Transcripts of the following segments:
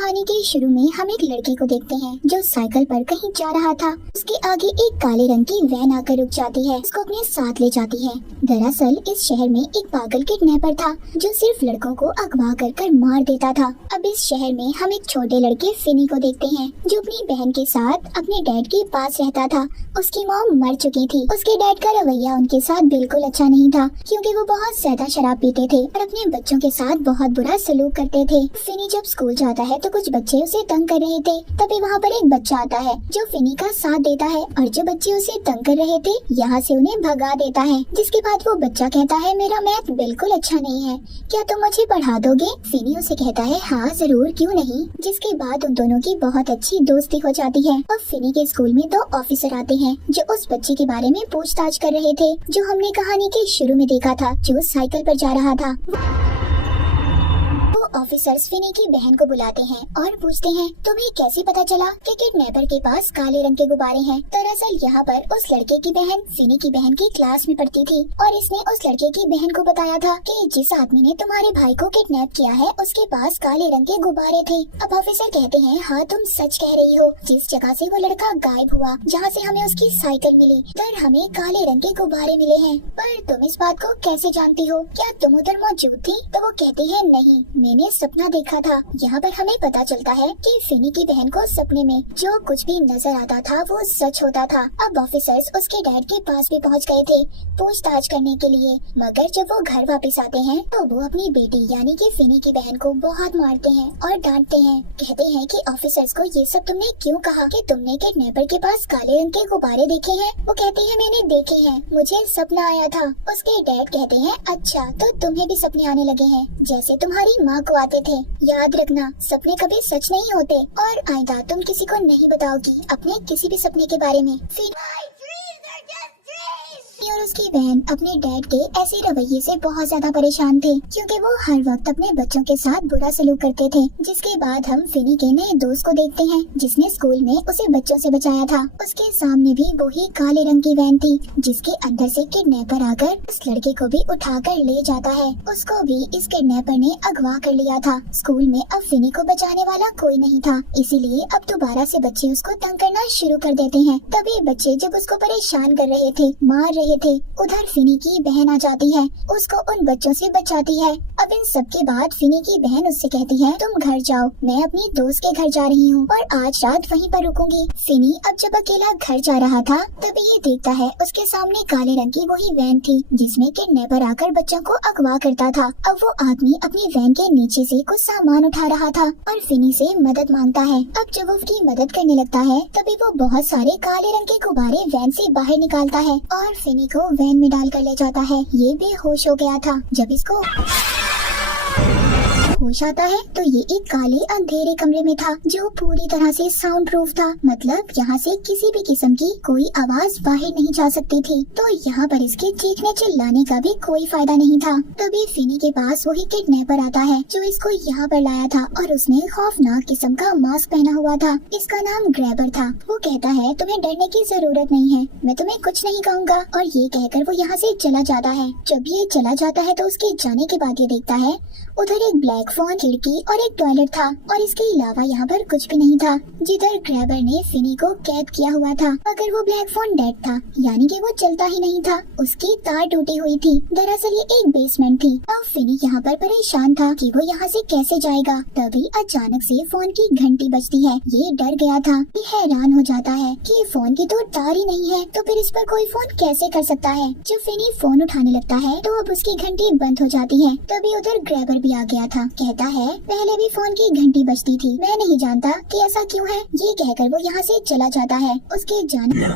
कहानी के शुरू में हम एक लड़के को देखते हैं जो साइकिल पर कहीं जा रहा था। उसके आगे एक काले रंग की वैन आकर रुक जाती है, उसको अपने साथ ले जाती है। दरअसल इस शहर में एक पागल किडनैपर था जो सिर्फ लड़कों को अगवा कर मार देता था। अब इस शहर में हम एक छोटे लड़के फिनी को देखते हैं जो अपनी बहन के साथ अपने डैड के पास रहता था। उसकी मॉम मर चुकी थी। उसके डैड का रवैया उनके साथ बिल्कुल अच्छा नहीं था क्योंकि वो बहुत ज्यादा शराब पीते थे और अपने बच्चों के साथ बहुत बुरा सलूक करते थे। फिनी जब स्कूल जाता है तो कुछ बच्चे उसे तंग कर रहे थे। तभी वहाँ पर एक बच्चा आता है जो फिनी का साथ देता है और जो बच्चे उसे तंग कर रहे थे यहाँ से उन्हें भगा देता है। जिसके बाद वो बच्चा कहता है मेरा मैथ बिल्कुल अच्छा नहीं है, क्या तुम मुझे पढ़ा दोगे? फिनी उसे कहता है हाँ जरूर, क्यों नहीं। जिसके बाद उन दोनों की बहुत अच्छी दोस्ती हो जाती है। और फिनी के स्कूल में 2 ऑफिसर आते हैं जो उस बच्चे के बारे में पूछताछ कर रहे थे जो हमने कहानी के शुरू में देखा था, जो साइकिल पर जा रहा था। ऑफिसर्स फिनी की बहन को बुलाते हैं और पूछते हैं तुम्हें कैसे पता चला कि किडनैपर के पास काले रंग के गुब्बारे हैं? दरअसल यहाँ पर उस लड़के की बहन फिनी की बहन की क्लास में पढ़ती थी और इसने उस लड़के की बहन को बताया था कि जिस आदमी ने तुम्हारे भाई को किडनैप किया है उसके पास काले रंग के गुब्बारे थे। अब ऑफिसर कहते हैं हाँ तुम सच कह रही हो, जिस जगह से वो लड़का गायब हुआ, जहाँ से हमें उसकी साइकिल मिली, उधर हमें काले रंग के गुब्बारे मिले हैं। पर तुम इस बात को कैसे जानती हो? क्या तुम उधर मौजूद थी? तो वो कहती है नहीं, मैंने सपना देखा था। यहाँ पर हमें पता चलता है कि फिनी की बहन को सपने में जो कुछ भी नजर आता था वो सच होता था। अब ऑफिसर्स उसके डैड के पास भी पहुँच गए थे पूछताछ करने के लिए, मगर जब वो घर वापस आते हैं तो वो अपनी बेटी यानी कि फिनी की बहन को बहुत मारते हैं और डांटते हैं। कहते हैं कि ऑफिसर्स को ये सब तुमने क्यों कहा कि तुमने किडनैपर के पास काले रंग के गुब्बारे देखे हैं? वो कहती है मैंने देखे हैं, मुझे सपना आया था। उसके डैड कहते हैं अच्छा तो तुम्हें भी सपने आने लगे हैं जैसे तुम्हारी माँ को आते थे। याद रखना सपने कभी सच नहीं होते और आइंदा तुम किसी को नहीं बताओगी अपने किसी भी सपने के बारे में। फिर और उसकी बहन अपने डैड के ऐसे रवैये से बहुत ज्यादा परेशान थे क्योंकि वो हर वक्त अपने बच्चों के साथ बुरा सलूक करते थे। जिसके बाद हम फिनी के नए दोस्त को देखते हैं जिसने स्कूल में उसे बच्चों से बचाया था। उसके सामने भी वही काले रंग की वैन थी जिसके अंदर से किडनैपर आकर उस लड़के को भी उठाकर ले जाता है। उसको भी इस किडनैपर ने अगवा कर लिया था। स्कूल में अब फिनी को बचाने वाला कोई नहीं था, इसीलिए अब दोबारा से बच्चे उसको तंग करना शुरू कर देते हैं। तभी बच्चे जब उसको परेशान कर रहे थे, मार रहे थे, उधर फिनी की बहन आ जाती है, उसको उन बच्चों से बचाती है। अब इन सब के बाद फिनी की बहन उससे कहती है तुम घर जाओ, मैं अपनी दोस्त के घर जा रही हूँ और आज रात वहीं पर रुकूंगी। फिनी अब जब अकेला घर जा रहा था तभी ये देखता है उसके सामने काले रंग की वही वैन थी जिसमें किडनैपर आकर बच्चों को अगवा करता था। अब वो आदमी अपनी वैन के नीचे से कुछ सामान उठा रहा था और फिनी से मदद मांगता है। अब जब वो उसकी मदद करने लगता है तभी वो बहुत सारे काले रंग के गुब्बारे वैन से बाहर निकालता है और फिनी को वैन में डाल कर ले जाता है। ये बेहोश हो गया था। जब इसको होश आता है तो ये एक काले अंधेरे कमरे में था जो पूरी तरह से साउंड प्रूफ था, मतलब यहाँ से किसी भी किस्म की कोई आवाज बाहर नहीं जा सकती थी। तो यहाँ पर इसके चीखने चिल्लाने का भी कोई फायदा नहीं था। तभी फिनी के पास वही किडनैपर आता है जो इसको यहाँ पर लाया था और उसने खौफनाक किस्म का मास्क पहना हुआ था। इसका नाम ग्रैबर था। वो कहता है तुम्हें डरने की जरूरत नहीं है, मैं तुम्हें कुछ नहीं कहूँगा। और ये कहकर वो यहाँ से चला जाता है। जब ये चला जाता है तो उसके जाने के बाद ये देखता है उधर एक ब्लैक फोन, खिड़की और एक टॉयलेट था और इसके अलावा यहाँ पर कुछ भी नहीं था जिधर ग्रैबर ने फिनी को कैद किया हुआ था। मगर वो ब्लैक फोन डेड था, यानी कि वो चलता ही नहीं था, उसकी तार टूटी हुई थी। दरअसल ये एक बेसमेंट थी। अब फिनी यहाँ पर परेशान था कि वो यहाँ से कैसे जाएगा। तभी अचानक से फोन की घंटी बजती है। ये डर गया था। ये हैरान हो जाता है कि फोन की तो तार ही नहीं है तो फिर इस पर कोई फोन कैसे कर सकता है। जब फिनी फोन उठाने लगता है तो अब उसकी घंटी बंद हो जाती है। तभी उधर ग्रैबर भी आ गया था। कहता है पहले भी फोन की घंटी बजती थी, मैं नहीं जानता कि ऐसा क्यों है। ये कहकर वो यहाँ से चला जाता है। उसके जाने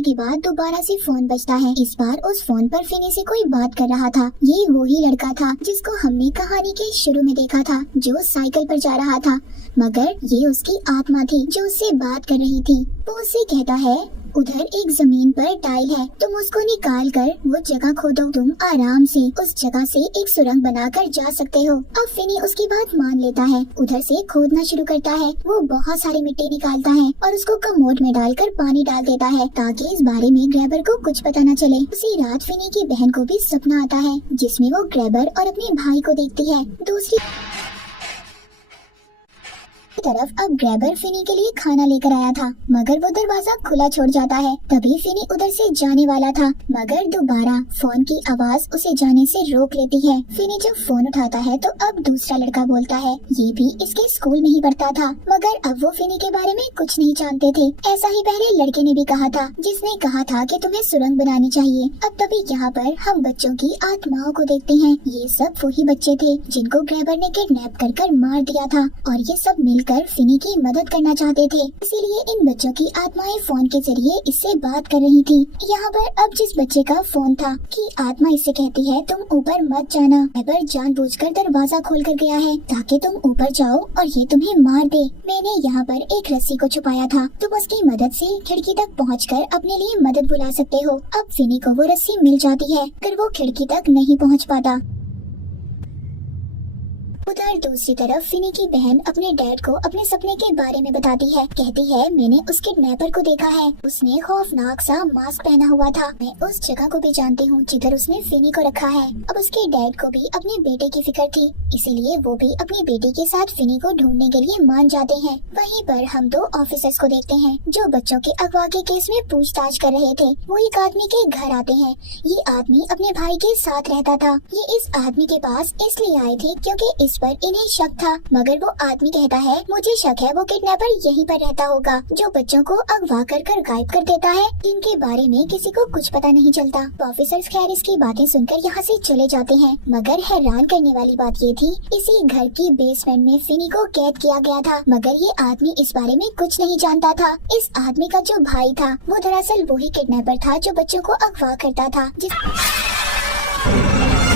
के बाद दोबारा से फोन बजता है। इस बार उस फोन पर फिनी से कोई बात कर रहा था। ये वही लड़का था जिसको हमने कहानी के शुरू में देखा था जो साइकिल पर जा रहा था, मगर ये उसकी आत्मा थी जो उससे बात कर रही थी। वो उससे कहता है उधर एक जमीन पर टाइल है, तुम उसको निकाल कर वो जगह खोदो, तुम आराम से उस जगह से एक सुरंग बनाकर जा सकते हो। अब फिनी उसकी बात मान लेता है, उधर से खोदना शुरू करता है। वो बहुत सारी मिट्टी निकालता है और उसको कमोड में डालकर पानी डाल देता है ताकि इस बारे में ग्रैबर को कुछ पता न चले। उसी रात फिनी की बहन को भी सपना आता है जिसमें वो ग्रैबर और अपने भाई को देखती है। दूसरी तरफ अब ग्रैबर फिनी के लिए खाना लेकर आया था, मगर वो दरवाजा खुला छोड़ जाता है। तभी फिनी उधर से जाने वाला था, मगर दोबारा फोन की आवाज उसे जाने से रोक लेती है। फिनी जब फोन उठाता है तो अब दूसरा लड़का बोलता है। ये भी इसके स्कूल में ही पढ़ता था, मगर अब वो फिनी के बारे में कुछ नहीं जानते थे। ऐसा ही पहले लड़के ने भी कहा था, जिसने कहा था कि तुम्हें सुरंग बनानी चाहिए। अब तभी यहाँ पर हम बच्चों की आत्माओं को देखते हैं। ये सब वही बच्चे थे जिनको ग्रैबर ने किडनैप कर मार दिया था, और ये सब मिलकर फिनी की मदद करना चाहते थे। इसीलिए इन बच्चों की आत्माएं फोन के जरिए इससे बात कर रही थी। यहाँ पर अब जिस बच्चे का फोन था कि आत्मा इससे कहती है तुम ऊपर मत जाना। ग्रैबर जानबूझकर दरवाजा खोल कर गया है ताकि तुम ऊपर जाओ और ये तुम्हें मार दे। मैंने यहाँ पर एक रस्सी को छुपाया था, तुम उसकी मदद से खिड़की तक पहुँचकर अपने लिए मदद बुला सकते हो। अब फिनी को वो रस्सी मिल जाती है, पर वो खिड़की तक नहीं पहुँच पाता। उधर दूसरी तरफ फिनी की बहन अपने डैड को अपने सपने के बारे में बताती है। कहती है मैंने उस किडनैपर को देखा है, उसने खौफनाक सा मास्क पहना हुआ था। मैं उस जगह को भी जानती हूँ जिधर उसने फिनी को रखा है। अब उसके डैड को भी अपने बेटे की फिक्र थी, इसीलिए वो भी अपनी बेटी के साथ फिनी को ढूंढने के लिए मान जाते हैं। वहीं पर हम दो ऑफिसर्स को देखते हैं जो बच्चों के अगवा के केस में पूछताछ कर रहे थे। वो एक आदमी के घर आते हैं। ये आदमी अपने भाई के साथ रहता था। ये इस आदमी के पास इसलिए आए थे क्योंकि इस पर इन्हें शक था, मगर वो आदमी कहता है मुझे शक है वो किडनैपर यहीं पर रहता होगा जो बच्चों को अगवा कर गायब कर देता है, जिनके बारे में किसी को कुछ पता नहीं चलता। ऑफिसर्स खैर इसकी बातें सुनकर यहाँ से चले जाते हैं, मगर हैरान करने वाली बात ये थी इसी घर की बेसमेंट में फिनी को कैद किया गया था, मगर ये आदमी इस बारे में कुछ नहीं जानता था। इस आदमी का जो भाई था वो दरअसल वही किडनैपर था जो बच्चों को अगवा करता था,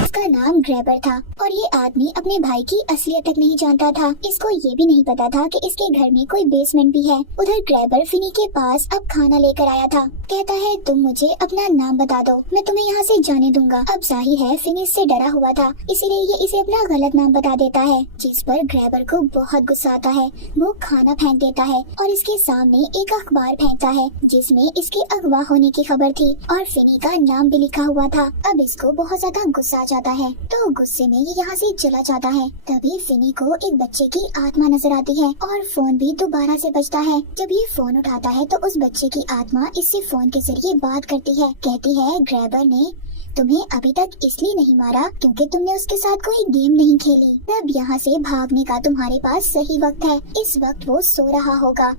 इसका नाम ग्रैबर था। और ये आदमी अपने भाई की असलियत तक नहीं जानता था। इसको ये भी नहीं पता था कि इसके घर में कोई बेसमेंट भी है। उधर ग्रैबर फिनी के पास अब खाना लेकर आया था। कहता है तुम मुझे अपना नाम बता दो, मैं तुम्हें यहाँ से जाने दूंगा। अब जाहिर है फिनी इससे डरा हुआ था, इसीलिए ये इसे अपना गलत नाम बता देता है, जिस पर ग्रैबर को बहुत गुस्सा आता है। वो खाना फेंक देता है और इसके सामने एक अखबार फेंकता है जिसमें इसके अगवा होने की खबर थी और फिनी का नाम भी लिखा हुआ था। अब इसको बहुत ज्यादा गुस्सा जाता है, तो गुस्से में ये यहाँ से चला जाता है। तभी फिनी को एक बच्चे की आत्मा नजर आती है और फोन भी दोबारा से बजता है। जब ये फोन उठाता है तो उस बच्चे की आत्मा इससे फोन के जरिए बात करती है। कहती है ग्रैबर ने तुम्हें अभी तक इसलिए नहीं मारा क्योंकि तुमने उसके साथ कोई गेम नहीं खेली। तब यहाँ से भागने का तुम्हारे पास सही वक्त है। इस वक्त वो सो रहा होगा।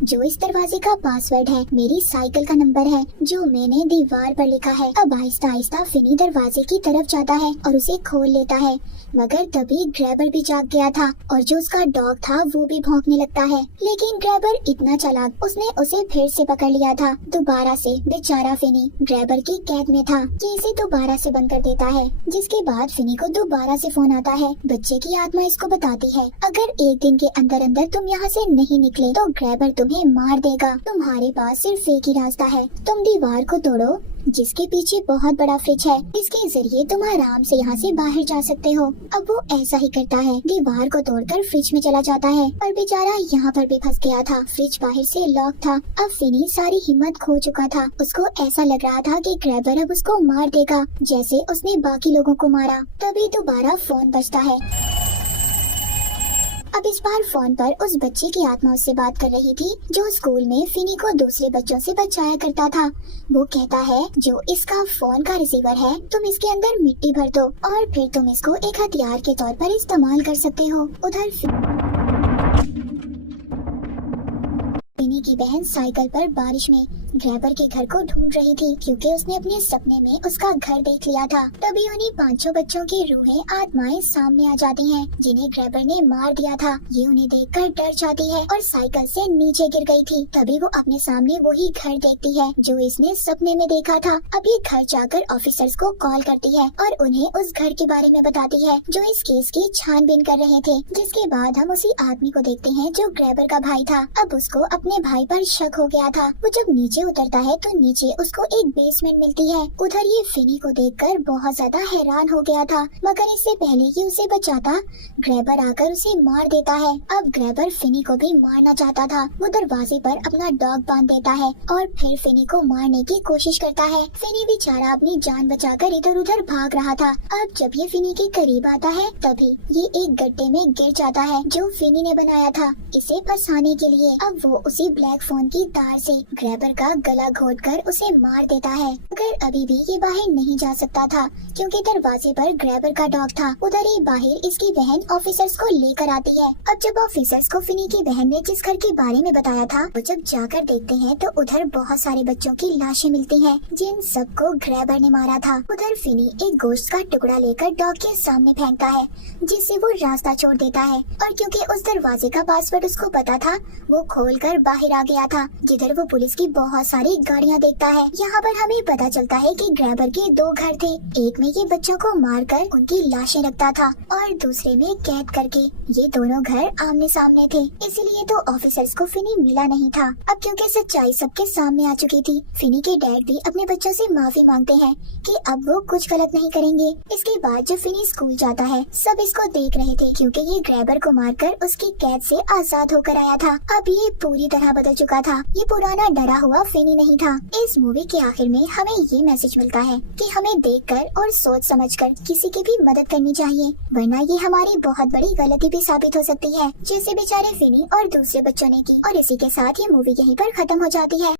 जो इस दरवाजे का पासवर्ड है मेरी साइकिल का नंबर है जो मैंने दीवार पर लिखा है। अब आहिस्ता आहिस्ता फिनी दरवाजे की तरफ जाता है और उसे खोल लेता है, मगर तभी ग्रैबर भी जाग गया था और जो उसका डॉग था वो भी भौंकने लगता है। लेकिन ग्रैबर इतना चालाक, उसने उसे फिर से पकड़ लिया था। दोबारा से बेचारा फिनी ग्रैबर की कैद में था। ये इसे दोबारा से बंद कर देता है, जिसके बाद फिनी को दोबारा से फोन आता है। बच्चे की आत्मा इसको बताती है अगर एक दिन के अंदर अंदर तुम यहाँ से नहीं निकले तो ग्रैबर तुम्हें मार देगा। तुम्हारे पास सिर्फ एक ही रास्ता है, तुम दीवार को तोड़ो जिसके पीछे बहुत बड़ा फ्रिज है, इसके जरिए तुम आराम से यहाँ से बाहर जा सकते हो। अब वो ऐसा ही करता है, दीवार को तोड़कर फ्रिज में चला जाता है और बेचारा यहाँ पर भी फंस गया था। फ्रिज बाहर से लॉक था। अब फिनी सारी हिम्मत खो चुका था। उसको ऐसा लग रहा था कि ग्रैबर अब उसको मार देगा जैसे उसने बाकी लोगों को मारा। तभी दोबारा फोन बजता है। अब इस बार फोन पर उस बच्चे की आत्मा उससे बात कर रही थी जो स्कूल में फिनी को दूसरे बच्चों से बचाया करता था। वो कहता है जो इसका फोन का रिसीवर है तुम इसके अंदर मिट्टी भर दो और फिर तुम इसको एक हथियार के तौर पर इस्तेमाल कर सकते हो। उधर फिनी की बहन साइकिल पर बारिश में ग्रैबर के घर को ढूंढ रही थी क्योंकि उसने अपने सपने में उसका घर देख लिया था। तभी उन्हीं 5-6 बच्चों की रूहें आत्माएं सामने आ जाती हैं जिन्हें ग्रैबर ने मार दिया था। ये उन्हें देखकर डर जाती है और साइकिल से नीचे गिर गई थी। तभी वो अपने सामने वही घर देखती है जो इसने सपने में देखा था। अब ये घर जाकर ऑफिसर्स को कॉल करती है और उन्हें उस घर के बारे में बताती है जो इस केस की छानबीन कर रहे थे। जिसके बाद हम उसी आदमी को देखते हैं जो ग्रैबर का भाई था। अब उसको अपने अपने भाई पर शक हो गया था। वो जब नीचे उतरता है तो नीचे उसको एक बेसमेंट मिलती है। उधर ये फिनी को देखकर बहुत ज्यादा हैरान हो गया था, मगर इससे पहले कि उसे बचाता, ग्रैबर आकर उसे मार देता है। अब ग्रैबर फिनी को भी मारना चाहता था। वो दरवाजे पर अपना डॉग बांध देता है और फिर फिनी को मारने की कोशिश करता है। फिनी बेचारा अपनी जान बचाकर इधर उधर भाग रहा था। अब जब ये फिनी के करीब आता है तभी ये एक गड्ढे में गिर जाता है जो फिनी ने बनाया था इसे फंसाने के लिए। अब वो उसी ब्लैक फोन की तार से ग्रैबर का गला घोटकर उसे मार देता है, मगर अभी भी ये बाहर नहीं जा सकता था क्योंकि दरवाजे पर ग्रैबर का डॉग था। उधर ही बाहर इसकी बहन ऑफिसर्स को लेकर आती है। अब जब ऑफिसर्स को फिनी की बहन ने जिस घर के बारे में बताया था वो जब जाकर देखते हैं तो उधर बहुत सारे बच्चों की लाशें मिलती हैं जिन सबको ग्रैबर ने मारा था। उधर फिनी एक गोश्त का टुकड़ा लेकर डॉग के सामने फेंकता है जिससे वो रास्ता छोड़ देता है, और क्योंकि उस दरवाजे का पासवर्ड उसको पता था वो खोलकर बाहर आ गया था, जिधर वो पुलिस की बहुत सारी गाड़ियां देखता है। यहाँ पर हमें पता चलता है कि ग्रैबर के दो घर थे, एक में ये बच्चों को मारकर उनकी लाशें रखता था और दूसरे में कैद करके। ये दोनों घर आमने सामने थे, इसीलिए तो ऑफिसर्स को फिनी मिला नहीं था। अब क्योंकि सच्चाई सबके सामने आ चुकी थी, फिनी के डैड भी अपने बच्चों से माफी मांगते हैं कि अब वो कुछ गलत नहीं करेंगे। इसके बाद जब फिनी स्कूल जाता है सब इसको देख रहे थे क्योंकि ये ग्रैबर को मारकर उसकी कैद से आजाद होकर आया था। अब ये पूरी तरह बदल चुका था, ये पुराना डरा हुआ फिनी नहीं था। इस मूवी के आखिर में हमें ये मैसेज मिलता है कि हमें देखकर और सोच समझकर किसी की भी मदद करनी चाहिए, वरना ये हमारी बहुत बड़ी गलती भी साबित हो सकती है, जैसे बेचारे फिनी और दूसरे बच्चों ने की। और इसी के साथ ये मूवी यहीं पर खत्म हो जाती है।